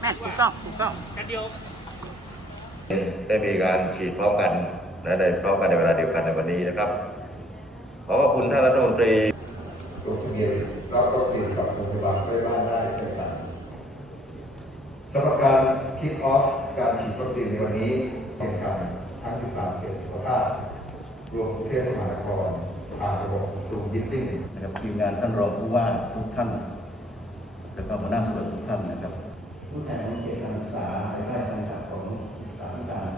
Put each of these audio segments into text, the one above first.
แม่ถูกต้องถูกต้องได้มีการฉีดพร้อมกันและในพร้อมกันในเวลาเดียวกันในวันนี้นะครับ ขอขอบคุณท่านรัฐมนตรีลงทะเบียนรับวัคซีนกับโรงพยาบาลใกล้บ้านได้เช่นกันสำหรับการคิกออฟการฉีดวัคซีนในวันนี้เป็นการทั้ง 13 เขตสุขภาพ รวมกรุงเทพมหานครผ่านระบบซูมบิทติ้งนะครับทีมงานท่านรองผู้ว่าทุกท่าน แล้วก็หัวหน้าส่วนทุกท่านนะครับ ผู้แทนของเขตการศึกษาในภายสังกัดของสถานการณ์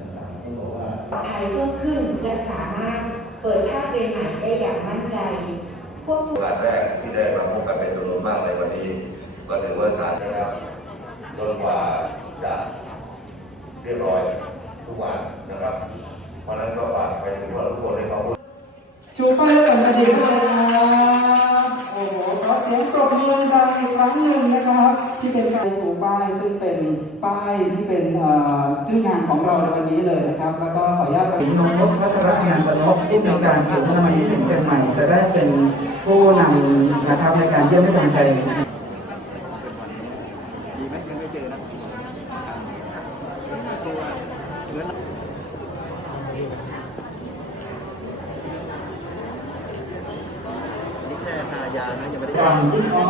ต่างๆก็บอกว่าไทยเพิ่มขึ้นและสามารถเปิดภาคเรียนใหม่ได้อย่างมั่นใจพวกโอกาสแรกที่ได้มาพบกันเป็นจำนวนมากในวันนี้ ก็ถือว่าฐานนะครับจนกว่าจะเรียบร้อยทุกวันนะครับเพราะฉะนั้นก็ฝากไปถึงเราทุกคนให้เขาชูป้ายให้กับนาทีด้วยนะ เสียงปรบมือดังอีกครั้งหนึ่งนะครับ ที่เป็นการชูป้ายซึ่งเป็นป้ายที่เป็นชื่องานของเราในวันนี้เลยนะครับ แล้วก็ขออนุญาตไปนงนกวัฒนงานกนกที่มีการสื่อสารมาที่ถึงเชียงใหม่ จะได้เป็นผู้นำนะครับในการเยี่ยมให้กำลังใจ การที่เขา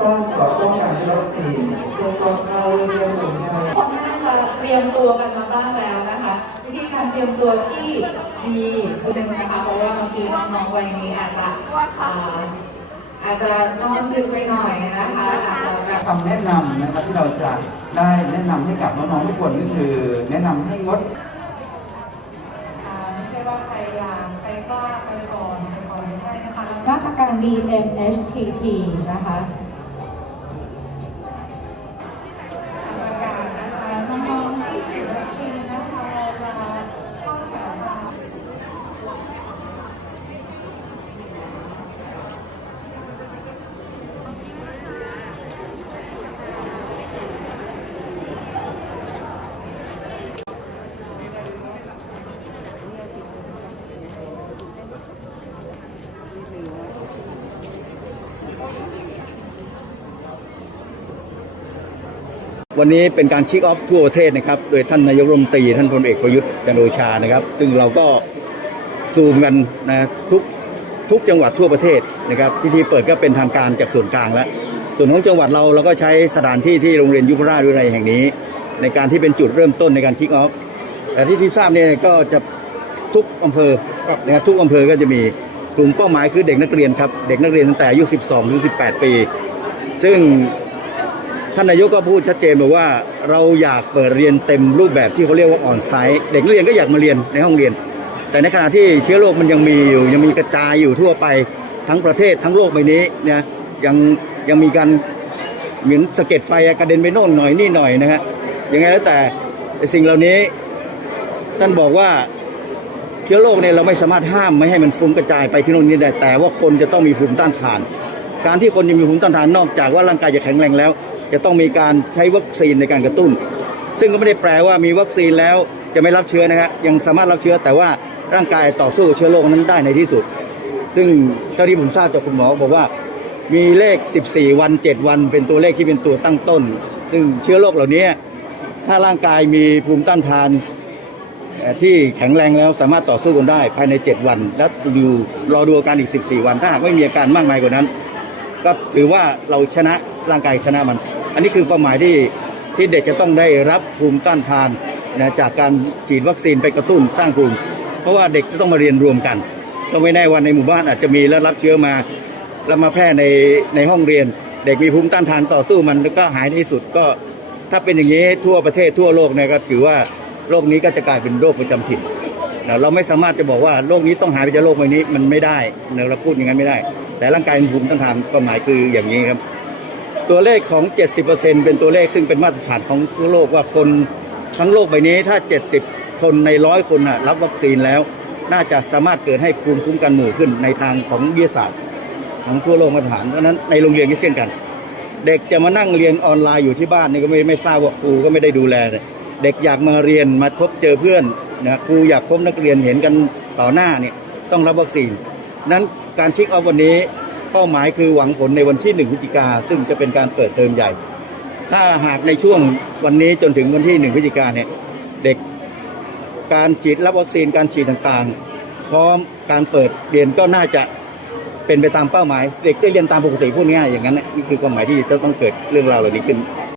สร้างกรอบป้องกันวัคซีนตรงต้องเข้าเรื่องหนึ่งนะครับคนน่าจะเตรียมตัวกันมาบ้างแล้วนะคะวิธีการเตรียมตัวที่ดีคือหนึ่งนะคะเพราะว่าบางทีน้องๆวัยนี้อาจจะอ่าอาจจะนอนดึกไปหน่อยนะคะอาจจะแบบคำแนะนำนะครับที่เราจะได้แนะนำให้กับน้องๆทุกคนก็คือ แนะนำให้งดอ่าไม่ใช่ว่าใครอยากใครกล้าไปก่อน มาตรการ BNHTP นะคะประกาศนะคะน้องๆที่ฉีดวัคซีนนะคะเราจะเข้าแถวมา วันนี้เป็นการคิกออฟทั่วประเทศนะครับ โดยท่านนายกรัฐมนตรีท่านพลเอกประยุทธ์จันโอชานะครับ ซึ่งเราก็ซูมกันนะทุกทุกจังหวัดทั่วประเทศนะครับพิธีเปิดก็เป็นทางการจากส่วนกลางแล้ว ส่วนของจังหวัดเราเราก็ใช้สถานที่ที่โรงเรียนยุพราชวิทยาลัยแห่งนี้ ในการที่เป็นจุดเริ่มต้นในการคิกออฟแต่ที่ที่ทราบเนี่ยก็จะทุกอำเภอนะครับทุกอำเภอก็จะมีกลุ่มเป้าหมายคือเด็กนักเรียนครับ เด็กนักเรียนตั้งแต่อายุ 12 ถึง 18 ปี ซึ่ง ท่านนายกก็พูดชัดเจนบอกว่าเราอยากเปิดเรียนเต็มรูปแบบที่เขาเรียกว่าออนไซต์เด็กนักเรียนก็อยากมาเรียนในห้องเรียน แต่ในขณะที่เชื้อโรคมันยังมีอยู่ยังมีกระจายอยู่ทั่วไปทั้งประเทศทั้งโลกใบนี้เนี่ยยังยังมีการเหมือนสะเก็ดไฟกระเด็นไปโน่นหน่อยนี่หน่อยนะฮะยังไงแล้วแต่สิ่งเหล่านี้ท่านบอกว่าเชื้อโรคเนี่ยเราไม่สามารถห้ามไม่ให้มันฟุ้งกระจายไปที่โน่นนี่ได้แต่ว่าคนจะต้องมีภูมิต้านทาน การที่คนยังมีภูมิต้านทานนอกจากว่าร่างกายจะแข็งแรงแล้ว จะต้องมีการใช้วัคซีนในการกระตุ้น ซึ่งก็ไม่ได้แปลว่ามีวัคซีนแล้วจะไม่รับเชื้อนะฮะยังสามารถรับเชื้อแต่ว่าร่างกายต่อสู้เชื้อโรคนั้นได้ในที่สุด ซึ่งเท่าที่ผมทราบจากคุณหมอบอกว่ามีเลข 14 วัน 7 วันเป็นตัวเลขที่เป็นตัวตั้งต้น ซึ่งเชื้อโรคเหล่านี้ ถ้าร่างกายมีภูมิต้านทานที่แข็งแรงแล้วสามารถต่อสู้กันได้ภายใน 7 วัน แล้วดูรอดูอาการอีก 14 วัน ถ้าหากไม่มีอาการมากมายกว่านั้น ก็ถือว่าเราชนะ ร่างกายชนะมัน อันนี้คือเป้าหมายที่ที่เด็กจะต้องได้รับภูมิต้านทานนะจากการฉีดวัคซีนไปกระตุ้นสร้างภูมิ เพราะว่าเด็กจะต้องมาเรียนรวมกัน ก็ไม่แน่ว่าในหมู่บ้านอาจจะมีแล้วรับเชื้อมา แล้วมาแพร่ในในห้องเรียน เด็กมีภูมิต้านทานต่อสู้มันแล้วก็หายในที่สุดก็ ถ้าเป็นอย่างนี้ทั่วประเทศทั่วโลกเนี่ยก็ถือว่าโรคนี้ก็จะกลายเป็นโรคประจำถิ่นเราไม่สามารถจะบอกว่าโรคนี้ต้องหายไปจากโรคใบนี้มันไม่ได้เราพูดอย่างนั้นไม่ได้ แต่ร่างกายมีภูมิต้านทานก็หมายคืออย่างนี้ครับ ตัวเลขของ 70%เป็นตัวเลขซึ่งเป็นมาตรฐานของทั่วโลกว่าคนทั้งโลกใบนี้ถ้า 70 คนในร้อยคนนะรับวัคซีนแล้ว น่าจะสามารถเกิดให้ภูมิคุ้มกันหมู่ขึ้นในทางของวิทยาศาสตร์ของทั่วโลกมาตรฐานเพราะนั้นในโรงเรียนก็เช่นกัน เด็กจะมานั่งเรียนออนไลน์อยู่ที่บ้านนี่ก็ไม่ไม่ทราบว่าครูก็ไม่ได้ดูแลเลยเด็กอยากมาเรียนมาพบเจอเพื่อนนะครูอยากพบนักเรียนเห็นกันต่อหน้าเนี่ยต้องรับวัคซีนนั้นการชิกออฟวันนี้ เป้าหมายคือหวังผลในวันที่1พฤศจิกาซึ่งจะเป็นการเปิดเทอมใหญ่ ถ้าหากในช่วงวันนี้จนถึงวันที่หนึ่งพฤศจิกาเนี่ยเด็กการฉีดรับวัคซีนการฉีดต่างๆ พร้อมการเปิดเรียนก็น่าจะเป็นไปตามเป้าหมาย เด็กได้เรียนตามปกติพวกนี้อย่างนั้นนะนี่คือความหมายที่จะต้องเกิดเรื่องราวเหล่านี้ขึ้น